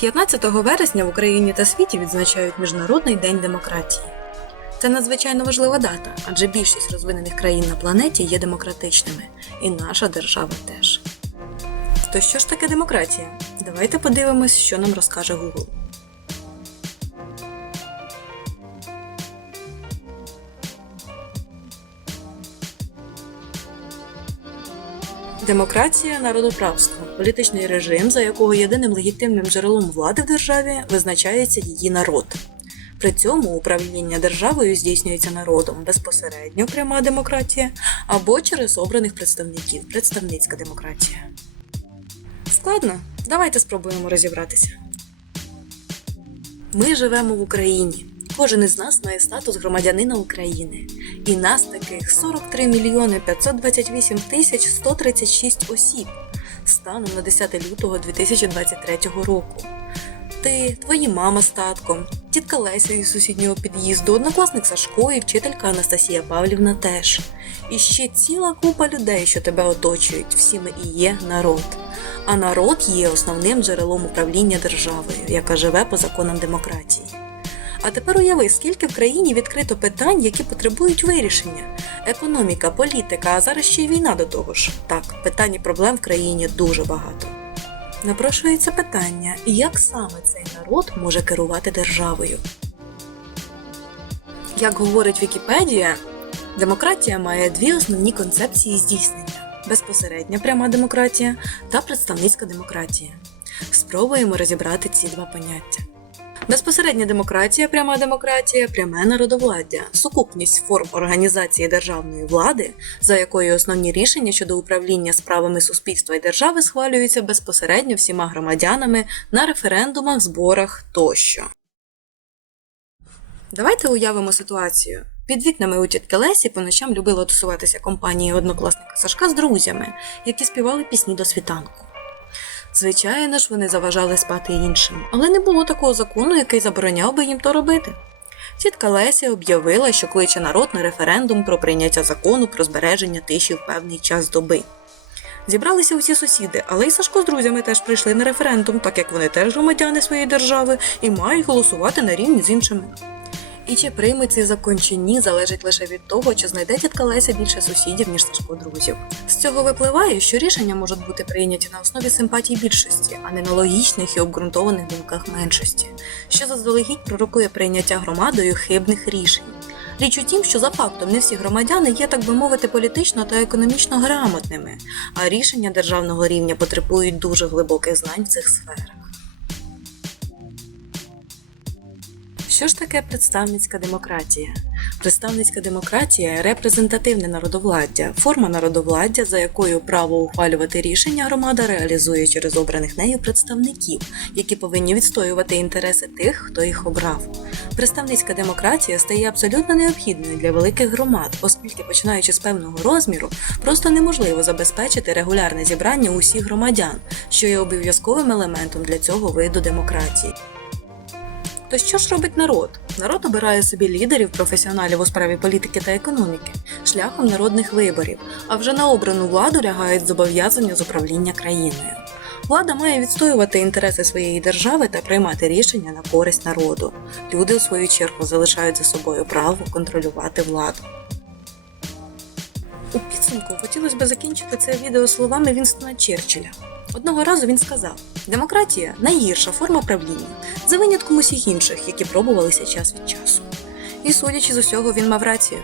15 вересня в Україні та світі відзначають Міжнародний день демократії. Це надзвичайно важлива дата, адже більшість розвинених країн на планеті є демократичними, і наша держава теж. То що ж таке демократія? Давайте подивимось, що нам розкаже Google. Демократія народоправство політичний режим, за якого єдиним легітимним джерелом влади в державі визначається її народ. При цьому управління державою здійснюється народом безпосередньо пряма демократія або через обраних представників представницька демократія. Складно? Давайте спробуємо розібратися. Ми живемо в Україні. Кожен із нас має статус громадянина України. І нас таких 43 мільйони 528 тисяч 136 осіб станом на 10 лютого 2023 року. Ти, твої мама з татком, тітка Леся із сусіднього під'їзду, однокласник Сашко і вчителька Анастасія Павлівна теж. І ще ціла купа людей, що тебе оточують, всі ми і є народ. А народ є основним джерелом управління державою, яка живе по законам демократії. А тепер уяви, скільки в країні відкрито питань, які потребують вирішення: економіка, політика, а зараз ще й війна до того ж. Так, питань і проблем в країні дуже багато. Напрошується питання, як саме цей народ може керувати державою? Як говорить Вікіпедія, демократія має дві основні концепції здійснення: безпосередня пряма демократія та представницька демократія. Спробуємо розібрати ці два поняття. Безпосередня демократія, пряма демократія, пряме народовладдя, сукупність форм організації державної влади, за якою основні рішення щодо управління справами суспільства і держави схвалюються безпосередньо всіма громадянами на референдумах, зборах тощо. Давайте уявимо ситуацію. Під вікнами у тітки Лесі по ночам любило тусуватися компанії однокласника Сашка з друзями, які співали пісні до світанку. Звичайно ж, вони заважали спати іншим, але не було такого закону, який забороняв би їм то робити. Тітка Леся об'явила, що кличе народ на референдум про прийняття закону про збереження тиші в певний час доби. Зібралися усі сусіди, але й Сашко з друзями теж прийшли на референдум, так як вони теж громадяни своєї держави і мають голосувати на рівні з іншими. І чи прийме цей закон чи ні, залежить лише від того, чи знайде тітка Леся більше сусідів, ніж Сашко друзів. З цього випливає, що рішення можуть бути прийняті на основі симпатій більшості, а не на логічних і обґрунтованих думках меншості, що заздалегідь пророкує прийняття громадою хибних рішень. Річ у тім, що за фактом не всі громадяни є, так би мовити, політично та економічно грамотними, а рішення державного рівня потребують дуже глибоких знань в цих сферах. Що ж таке представницька демократія? Представницька демократія репрезентативне народовладдя, форма народовладдя, за якою право ухвалювати рішення громада реалізує через обраних нею представників, які повинні відстоювати інтереси тих, хто їх обрав. Представницька демократія стає абсолютно необхідною для великих громад, оскільки, починаючи з певного розміру, просто неможливо забезпечити регулярне зібрання усіх громадян, що є обов'язковим елементом для цього виду демократії. То що ж робить народ? Народ обирає собі лідерів, професіоналів у справі політики та економіки шляхом народних виборів, а вже на обрану владу лягають зобов'язання з управління країною. Влада має відстоювати інтереси своєї держави та приймати рішення на користь народу. Люди, у свою чергу, залишають за собою право контролювати владу. У підсумку хотілося б закінчити це відео словами Вінстона Черчилля. Одного разу він сказав: демократія найгірша форма правління, за винятком усіх інших, які пробувалися час від часу. І судячи з усього, він мав рацію.